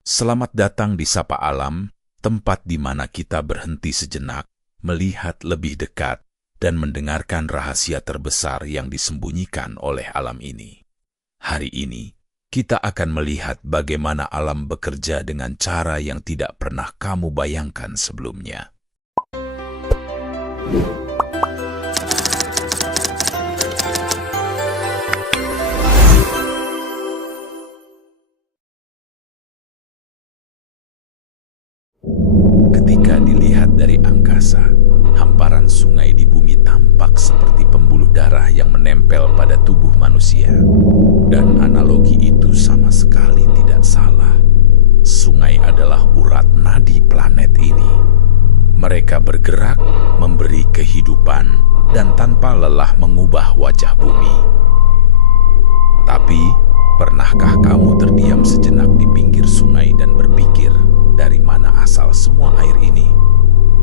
Selamat datang di Sapa Alam, tempat di mana kita berhenti sejenak, melihat lebih dekat, dan mendengarkan rahasia terbesar yang disembunyikan oleh alam ini. Hari ini, kita akan melihat bagaimana alam bekerja dengan cara yang tidak pernah kamu bayangkan sebelumnya. Ketika dilihat dari angkasa, hamparan sungai di bumi tampak seperti pembuluh darah yang menempel pada tubuh manusia. Dan analogi itu sama sekali tidak salah. Sungai adalah urat nadi planet ini. Mereka bergerak, memberi kehidupan, dan tanpa lelah mengubah wajah bumi. Tapi, pernahkah kamu terdiam sejenak di pinggir sungai dan berpikir, dari mana asal semua air ini?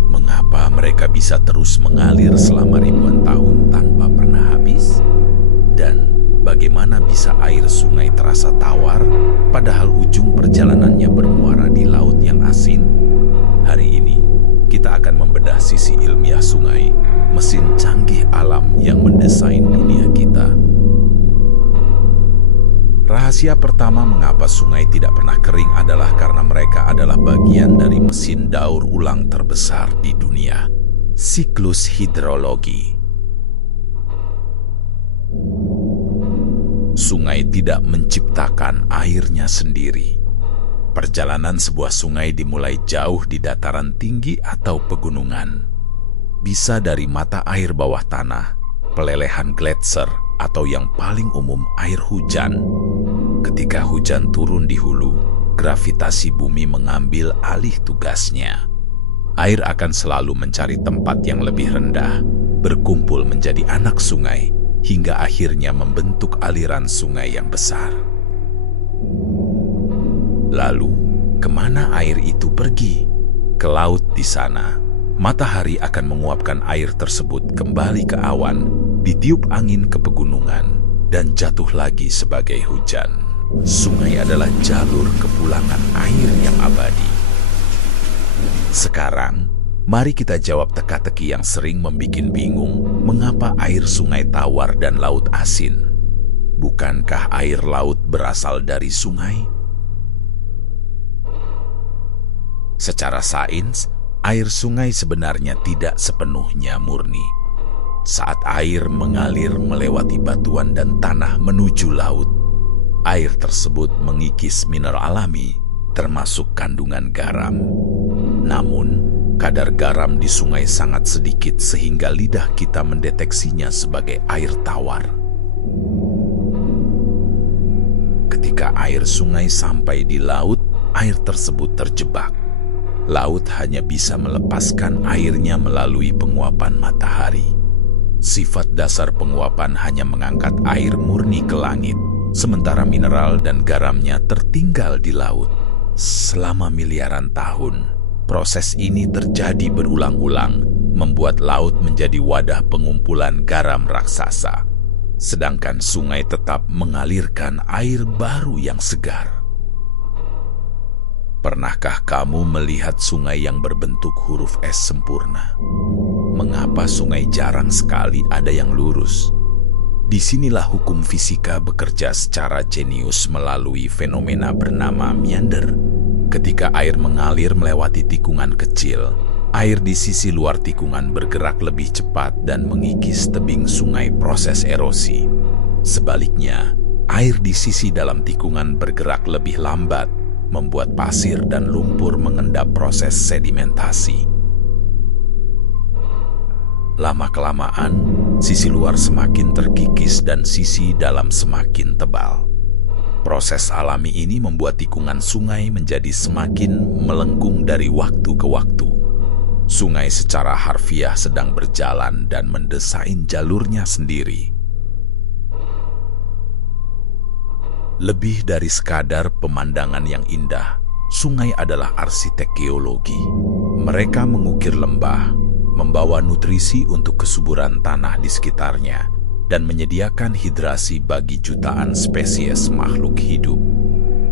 Mengapa mereka bisa terus mengalir selama ribuan tahun tanpa pernah habis? Dan bagaimana bisa air sungai terasa tawar, padahal ujung perjalanannya bermuara di laut yang asin? Hari ini, kita akan membedah sisi ilmiah sungai, mesin canggih alam yang mendesain dunia kita. Rahasia pertama mengapa sungai tidak pernah kering adalah karena mereka adalah bagian dari mesin daur ulang terbesar di dunia, siklus hidrologi. Sungai tidak menciptakan airnya sendiri. Perjalanan sebuah sungai dimulai jauh di dataran tinggi atau pegunungan. Bisa dari mata air bawah tanah, pelelehan gletser, atau yang paling umum air hujan. Ketika hujan turun di hulu, gravitasi bumi mengambil alih tugasnya. Air akan selalu mencari tempat yang lebih rendah, berkumpul menjadi anak sungai, hingga akhirnya membentuk aliran sungai yang besar. Lalu, kemana air itu pergi? Ke laut di sana. Matahari akan menguapkan air tersebut kembali ke awan, ditiup angin ke pegunungan, dan jatuh lagi sebagai hujan. Sungai adalah jalur kepulangan air yang abadi. Sekarang, mari kita jawab teka-teki yang sering membuat bingung, mengapa air sungai tawar dan laut asin? Bukankah air laut berasal dari sungai? Secara sains, air sungai sebenarnya tidak sepenuhnya murni. Saat air mengalir melewati batuan dan tanah menuju laut, air tersebut mengikis mineral alami, termasuk kandungan garam. Namun, kadar garam di sungai sangat sedikit sehingga lidah kita mendeteksinya sebagai air tawar. Ketika air sungai sampai di laut, air tersebut terjebak. Laut hanya bisa melepaskan airnya melalui penguapan matahari. Sifat dasar penguapan hanya mengangkat air murni ke langit, sementara mineral dan garamnya tertinggal di laut. Selama miliaran tahun, proses ini terjadi berulang-ulang, membuat laut menjadi wadah pengumpulan garam raksasa, sedangkan sungai tetap mengalirkan air baru yang segar. Pernahkah kamu melihat sungai yang berbentuk huruf S sempurna? Mengapa sungai jarang sekali ada yang lurus? Disinilah hukum fisika bekerja secara jenius melalui fenomena bernama meander. Ketika air mengalir melewati tikungan kecil, air di sisi luar tikungan bergerak lebih cepat dan mengikis tebing sungai proses erosi. Sebaliknya, air di sisi dalam tikungan bergerak lebih lambat, membuat pasir dan lumpur mengendap proses sedimentasi. Lama-kelamaan, sisi luar semakin terkikis dan sisi dalam semakin tebal. Proses alami ini membuat tikungan sungai menjadi semakin melengkung dari waktu ke waktu. Sungai secara harfiah sedang berjalan dan mendesain jalurnya sendiri. Lebih dari sekadar pemandangan yang indah, sungai adalah arsitek geologi. Mereka mengukir lembah, membawa nutrisi untuk kesuburan tanah di sekitarnya, dan menyediakan hidrasi bagi jutaan spesies makhluk hidup.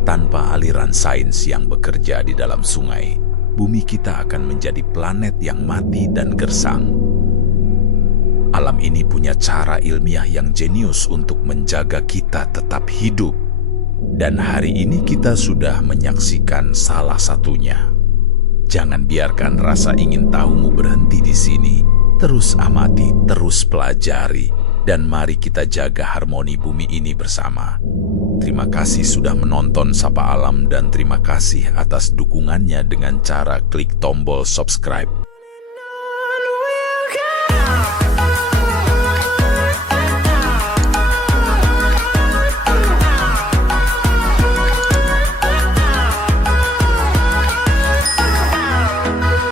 Tanpa aliran sains yang bekerja di dalam sungai, bumi kita akan menjadi planet yang mati dan gersang. Alam ini punya cara ilmiah yang jenius untuk menjaga kita tetap hidup. Dan hari ini kita sudah menyaksikan salah satunya. Jangan biarkan rasa ingin tahumu berhenti di sini. Terus amati, terus pelajari, dan mari kita jaga harmoni bumi ini bersama. Terima kasih sudah menonton Sapa Alam dan terima kasih atas dukungannya dengan cara klik tombol subscribe.